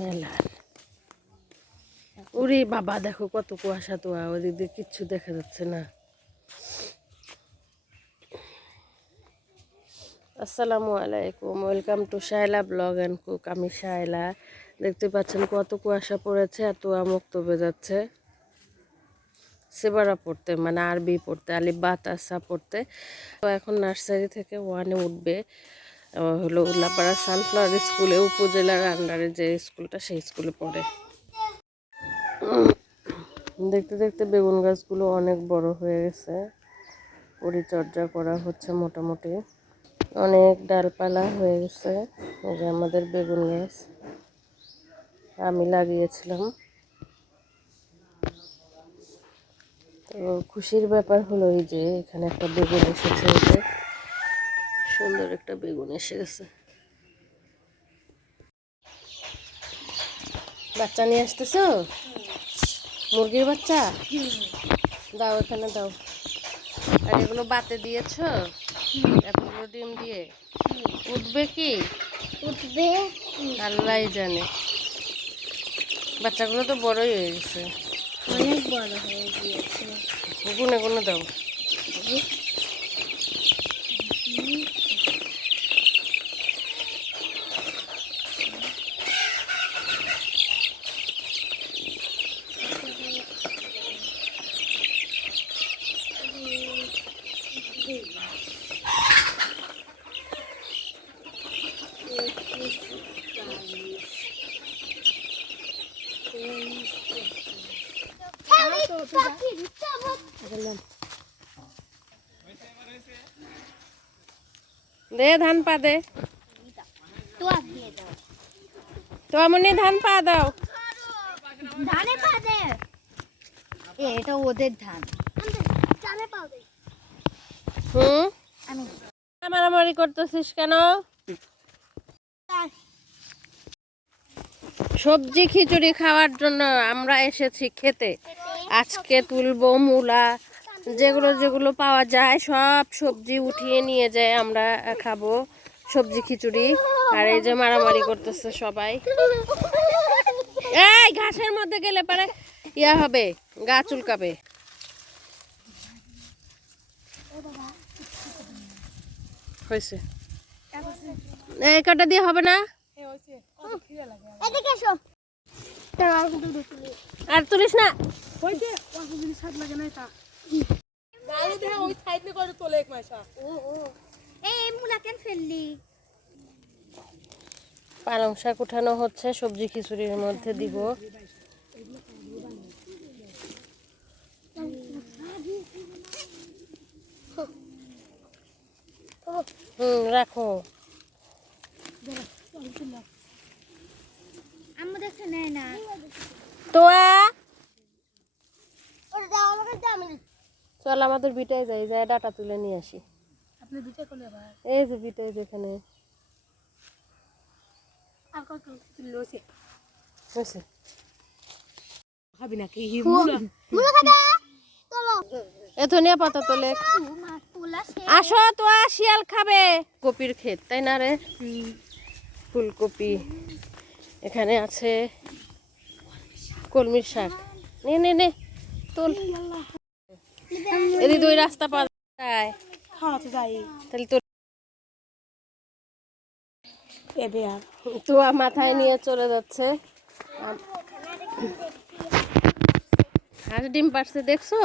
মেলা ওরে বাবা, দেখো কত কুয়াশা, তো ওদিক দিয়ে কিচ্ছু দেখা যাচ্ছে না। আসসালামু আলাইকুম, welcome to Shaila blog and cook. আমি শায়লা। দেখতে পাচ্ছেন কত কুয়াশা পড়েছে, এত মুক্তবে যাচ্ছে সেবারা পড়তে, মানে আরবি পড়তে, আলিফ বা তাসা পড়তে। তো এখন নার্সারি থেকে ওয়ানে উঠবে, হলো উল্লাপাড়া সানফ্লাওয়ার স্কুলে, উপজেলার আন্ডারে যে স্কুলটা, সেই স্কুলে পড়ে। দেখতে দেখতে বেগুন গাছগুলো অনেক বড় হয়ে গেছে, পরিচর্যা করা হচ্ছে মোটামুটি, অনেক ডালপালা হয়ে গেছে। এই যে আমাদের বেগুন গাছ আমি লাগিয়েছিলাম। তো খুশির ব্যাপার হলো এই যে এখানে একটা বেগুন এসেছে, এই যে সুন্দর একটা বেগুন এসে গেছে। বাচ্চা নিয়ে আসতেছো? মুরগির বাচ্চা দাও, এখানে দাও। আর এগুলো বাতে দিয়েছো? এতগুলো ডিম দিয়ে উঠবে কি? উঠবে আল্লাহ জানে। বাচ্চাগুলো তো বড়ই হয়ে গেছে, অনেক বড় হয়ে গিয়েছে। গুনে গুনে দাও। দে ধান পা দে, তো আমনি ধান পা দাও। ধানে পা দে। এটা ওদের ধান। আমি মারামারি করতেছিস কেন? সবজি খিচুড়ি খাওয়ার জন্য আমরা এসেছি খেতে। আজকে তুলবো মূলা, যেগুলো যেগুলো পাওয়া যায় সব সবজি উঠিয়ে নিয়ে যায়, আমরা খাবো সবজি খিচুড়ি। আর এই যে মারামারি করতেছে সবাই। এই ঘাসের মধ্যে গেলে পারে ইয়া হবে, গা চুলকাবে। হয়েছে, এই কাটা দিয়ে হবে না। আর তুলিস না। পালং শাক উঠানো হচ্ছে, সবজি খিচুড়ির মধ্যে দিব। রাখো। চল আমাদের বিটায় যাই, যাই ডাটা তুলে নিয়ে আসি। এই যে বিটায় যেখানে ধনিয়া পাতা তোলে। আসো তো, শিয়াল খাবে। কপির ক্ষেত, তাই না রে? ফুলকপি এখানে আছে, কলমির শাক। নে নে নে তোল। এদিকে ওই রাস্তা পাওয়া যায়, তাহলে তোর তো মাথায় নিয়ে চলে যাচ্ছে। হাঁস ডিম পাড়ছে, দেখছো?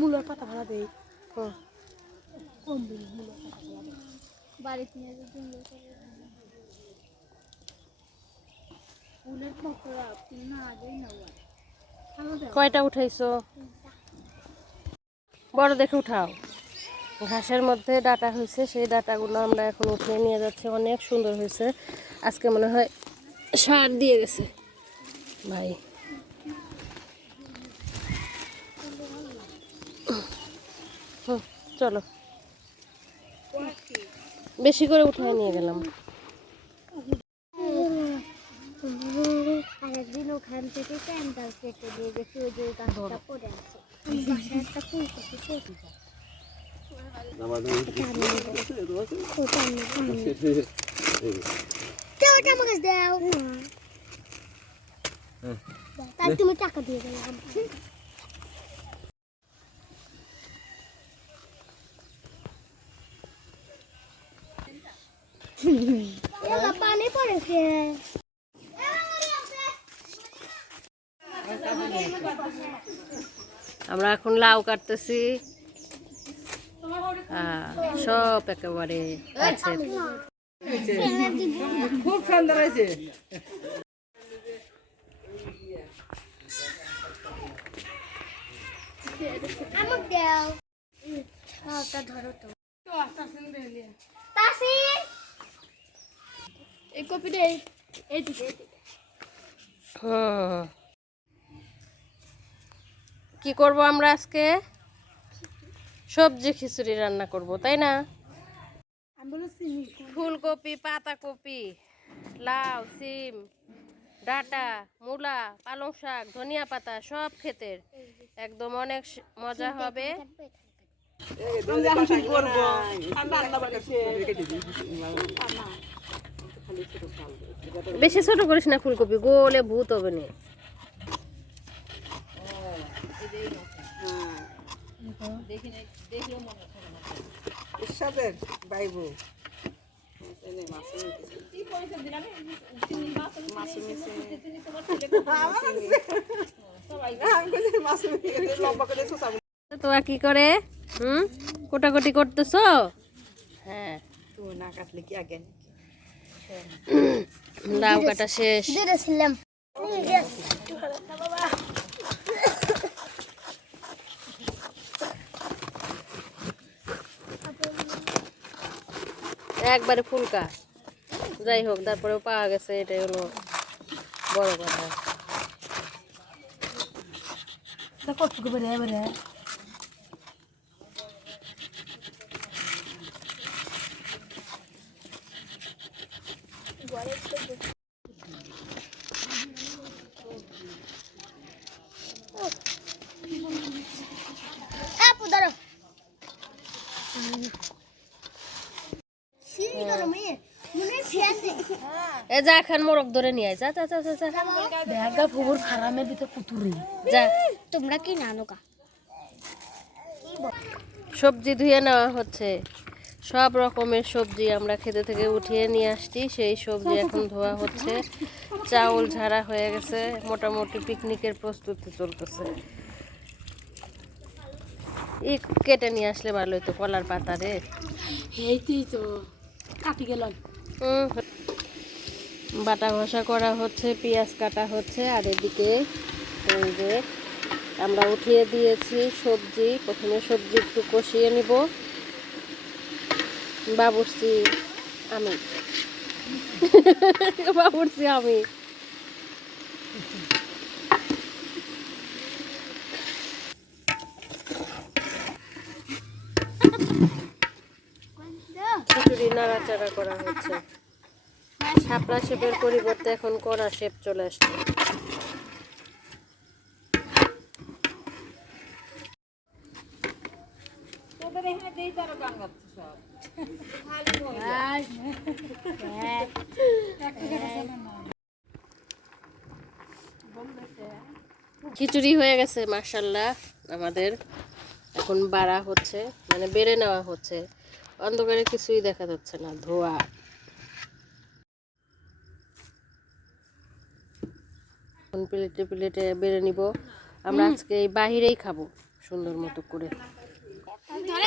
মূলার পাতা ভাড়া দেই বাড়িতে নিয়ে কয়টা উঠাইছো? বড় দেখে উঠাও। ঘাসের মধ্যে ডাটা হয়েছে, সেই ডাটাগুলো আমরা এখন উঠিয়ে নিয়ে যাচ্ছি। অনেক সুন্দর হয়েছে, আজকে মনে হয় সার দিয়ে গেছে ভাই। চলো, বেশি করে উঠিয়ে নিয়ে গেলাম। ওখান থেকে ক্যান্ডাল কেটে দিয়ে গেছি, ওই যে গাছটা পড়ে আছে। পাশে একটা ফুলকপি কেটে দাও। ওটা আমাকে দাও। তাই তুমি টাকা দিয়ে গেলাম। পানি পড়েছে। আমরা এখন লাউ কাটতেছি। সব একেবারে আছে। খুব সুন্দর হয়েছে। আমাকে দাও। ওটা ধরো তো। তাসিন এই কপি দে। এই দিকে। কি করব আমরা আজকে? সবজি খিচুড়ি রান্না করব, তাই না? ফুলকপি, পাতাকপি, লাউ, সিম, ডাঁটা, মূলা, পালং শাক, ধনিয়া পাতা সব ক্ষেতের, একদম অনেক মজা হবে। বেশি ছোট করিস না ফুলকপি, গোলে ভূত হবে না। তোরা কি করে কোটাকুটি করতেছো? হ্যাঁ, না কাটলে কি আগে লাউ কাটা শেষ। দিয়েছিলাম। একবারে ফুলকা, যাই হোক তারপরেও পাওয়া গেছে, এটাই হলো বড় কথা। আপু ধরো। সিঁড়ি ধরো মেয়ে। মনে ফ্যান দে। এ যা খান মোরগ ধরে নিয়ে আয়, যা যা যা যা যা। ব্যাগা ফুবুর ফার্মের ভিতরে কুতুরি যা। তোমরা কি নানো কা? সবজি ধুয়ে নেওয়া হচ্ছে, সব রকমের সবজি আমরা খেতে থেকে উঠিয়ে নিয়ে আসছি, সেই সবজি এখন ধোয়া হচ্ছে। চাউল ঝাড়া হয়ে গেছে, মোটামুটি পিকনিকের প্রস্তুতি চলতেছে। ই কেটে নিয়ে আসলে ভালো হতো, কলার পাতা রে। এইতেই তো কাটি গেলাম। বাটা ঘষা করা হচ্ছে, পেঁয়াজ কাটা হচ্ছে, আর এদিকে এই যে আমরা উঠিয়ে দিয়েছি সবজি। প্রথমে সবজি একটু কষিয়ে নিব। বাবুর্চি আমি বাবুর্চি আমি। খিচুড়ি নাড়াচাড়া করা হচ্ছে। শাপলা শেপের পরিবর্তে এখন কড়া শেপ চলে আসছে। খিচুড়ি হয়ে গেছে মাশাআল্লাহ আমাদের। এখন বাড়া হচ্ছে, মানে বেড়ে নেওয়া হচ্ছে। অন্ধকারে কিছুই দেখা যাচ্ছে না, ধোয়া। এখন প্লেটে প্লেটে বেড়ে নিব। আমরা আজকে এই বাহিরেই খাবো সুন্দর মতো করে।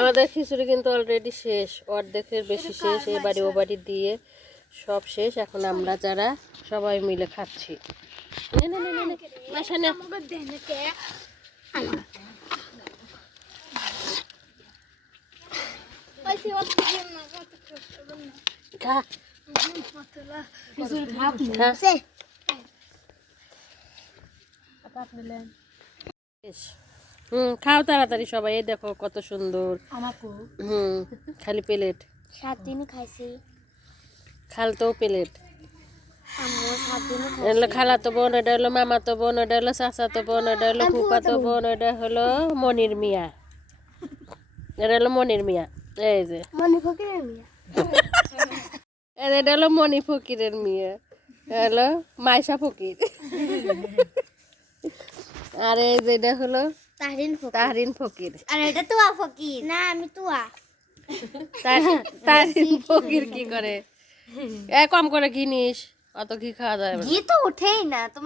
আমাদের খিচুড়ি কিন্তু অলরেডি শেষ, অর্ধেকের বেশি শেষ। এ বাড়ি ও বাড়ি দিয়ে সব শেষ। এখন আমরা যারা সবাই মিলে খাচ্ছি। খা খা। খাও তাড়াতাড়ি সবাই। এই দেখো কত সুন্দর। খালি প্লেট, সাত দিন খাইছি। খালতেও প্লেট। আম্মু সাতজনে এটা হলো খালাতো বোন, এটা হলো মামাতো বোন, এটা হলো চাচাতো বোন, এটা হলো ফুফাতো বোন, এটা হলো মনির মিয়া, এটা হলো মনির মিয়া। এই যে মনে ফকিরের মিয়া। এটা হলো মনি ফকিরের মেয়ে, এটা হলো মাইশা ফকির। আর এই যে এটা হলো তাহরিন ফকির। তাহরিন ফকির। আর এটা তুয়া ফকির। না আমি তুয়া। তাহরিন ফকির কি করে? কম করে কিনিস, অত কি খাওয়া যায়? ঘি তো উঠেই না তোমার।